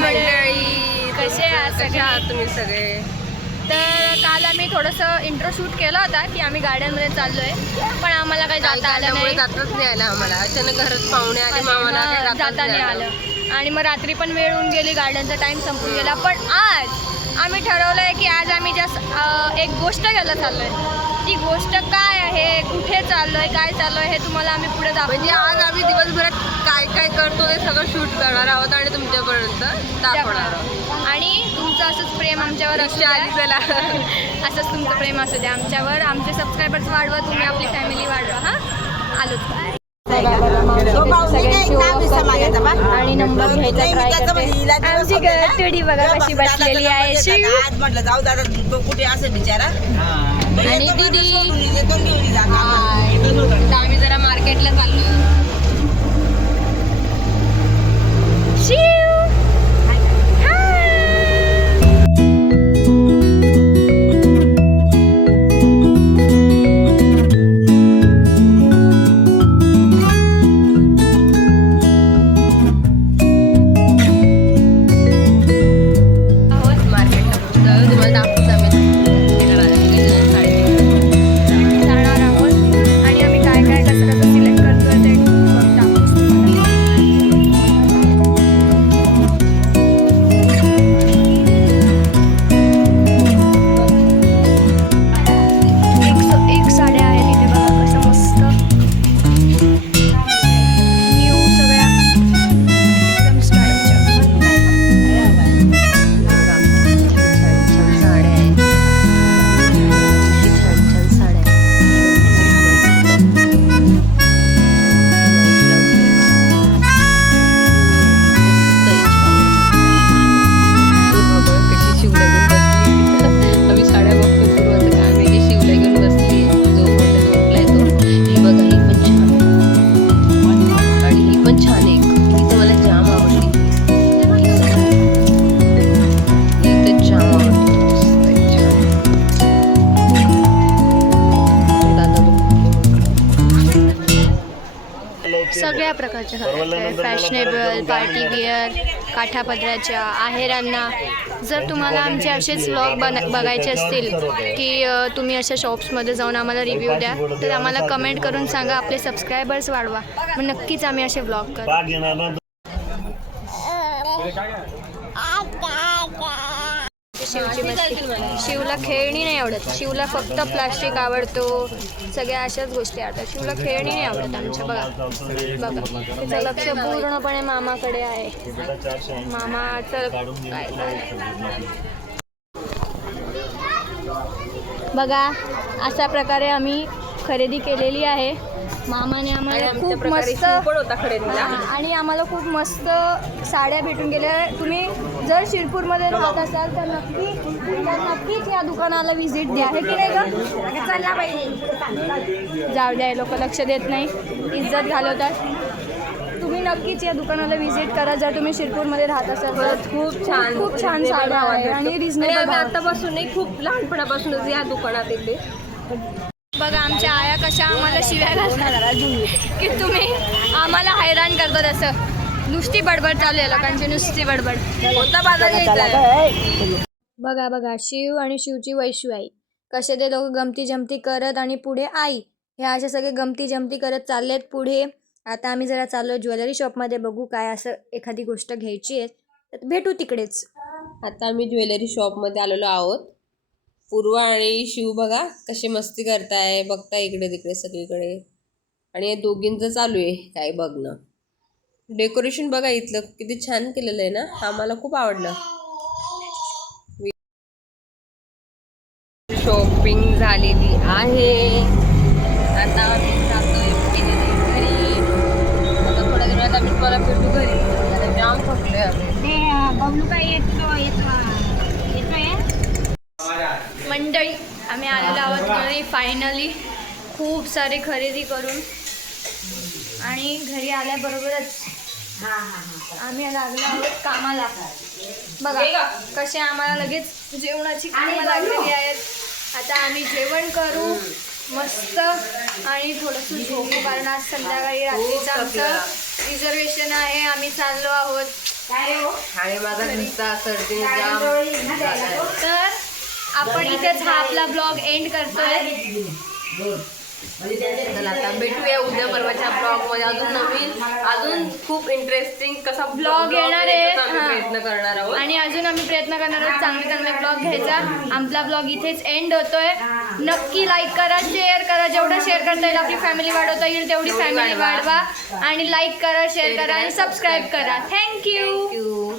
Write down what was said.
मंडळी कसे कसे? आहात तुम्ही सगळे? तर काल आम्ही थोडंसं इंट्रो शूट केला होता की आम्ही गार्डनमध्ये चाललोय पण आम्हाला काही जाता आलं नाही. जाताच नाही आलं आम्हाला. अचानक घरात पाहुणे आले काही जाताच जाता नाही आलं. आणि मग रात्री पण वेळ होऊन गेली गार्डनचा टाइम संपून गेला. पण आज आम्ही ठरवलंय की आज आम्ही जस्ट एक गोष्ट घ्यायला चाललोय. ती गोष्ट काय आहे? कुठे चाललोय? काय चाललोय? हे तुम्हाला आम्ही पुढे म्हणजे दाखवू आज आम्ही दिवसभरात काय काय करतो ते सगळं शूट करणार आहोत आणि तुमच्यापर्यंत दाखवणार आहोत. आणि तुमचं असंच प्रेम आमच्यावर असू द्या. आली चला असंच तुमचं प्रेम असू द्या आमच्यावर. आमचे सबस्क्रायबर्स वाढवा तुम्ही आपली फॅमिली वाढवा हा? आलोच आणि नंबर घ्यायचा ट्राय करते. आमची बघा कशी बसलेली आहे आज म्हटलं जाऊ दादा तो कुठे असेल बिचारा? आणि दीदी. आम्ही जरा मार्केटला चाललो सगळ्या प्रकारच्या फॅशनेबल पार्टी वेअर काठापदराच्या आहेरांना. जर तुम्हाला आमचे असेच व्लॉग बन बघायचे असतील की तुम्ही अशा शॉप्समध्ये जाऊन आम्हाला रिव्ह्यू द्या तर आम्हाला कमेंट करून सांगा आपले सबस्क्रायबर्स वाढवा. मग नक्कीच आम्ही असे व्लॉग करू शिवची मस्ती. शिवला खेळणी नाही आवडत. शिवला फक्त प्लास्टिक आवडतो. सगळ्या अशाच गोष्टी आवडतात शिवला खेळणी नाही आवडत आमच्या बघा. बघा. तिचं लक्ष पूर्णपणे मामाकडे आहे. मामा तर काय झालंय? बघा अशा प्रकारे आम्ही खरेदी केलेली आहे. मामाने आम्हाला खूप मस्त आणि आम्हाला खूप मस्त साड्या भेटून गेल्या. तुम्ही जर शिरपूरमध्ये राहत असाल तर नक्की तर नक्कीच या दुकानाला व्हिजिट द्या. हे की नाही ग? पाहिजे जाऊ द्या लोक लक्ष देत नाही. इज्जत घालवतात. तुम्ही नक्कीच या दुकानाला व्हिजिट करा. जर तुम्ही शिरपूरमध्ये राहत असाल तर खूप छान. खूप छान साड्या आहे. आणि रिझनेबल आम्ही आतापासून नाही खूप लहानपणापासूनच या दुकानात येते. बघा आमच्या आया कशा आम्हाला शिव्या घालणार की तुम्ही आम्हाला हैराण करतात असं. नुसती बडबड चालू आहे लोकांची नुसती बडबड. कोणता बाजार बघा बघा शिव आणि शिवची वैशू आई कसे ते लोक गमती जमती करत आणि पुढे आई. हे असे सगळे गमती जमती करत चाललेत पुढे. आता आम्ही जरा चाललो ज्वेलरी शॉपमध्ये बघू काय असं एखादी गोष्ट घ्यायची आहे. तर भेटू तिकडेच. आता आम्ही ज्वेलरी शॉपमध्ये आलेलो आहोत. पूर्व आणि शिव बघा कसे मस्ती करताय बघताय इकडे तिकडे सगळीकडे. आणि या दोघींचं चालू आहे काय बघणं. डेकोरेशन बघा इथलं किती छान केलेलं आहे ना? आम्हाला खूप आवडलं. शॉपिंग झालेली आहे. आता आम्ही जातोय घरी. आता थोड्या दिवसात आम्ही तुम्हाला भेटू घरी. आता जाम थकलोय आम्ही. मंडळी आम्ही आलेलो आहोत घरी फायनली खूप सारी खरेदी करून. आणि घरी आल्याबरोबरच आम्ही लागलो आहोत कामाला. बघा कसे आम्हाला लगेच जेवणाची कामं लागलेली आहेत. आता आम्ही जेवण करू मस्त. आणि थोडंसं झोपू कारण आज संध्याकाळी रात्रीचं आमचं रिझर्वेशन आहे. आम्ही चाललो आहोत. झालाय. तर आपण इथेच हा आपला ब्लॉग एंड करतोय. चला आता भेटूया उद्या परवाच्या ब्लॉगमध्ये अजून नवीन अजून खूप इंटरेस्टिंग कसा Vlog येणार आहे. प्रयत्न करणार आहोत. आणि अजून आम्ही प्रयत्न करणार आहोत चांगले चांगले ब्लॉग घ्यायचा. आमचा ब्लॉग इथेच एंड होतोय. नक्की लाईक करा शेअर करा. जेवढं शेअर करता येईल आपली फॅमिली वाढवता येईल तेवढी फॅमिली वाढवा. आणि लाईक करा शेअर करा आणि सबस्क्राईब करा. थँक्यू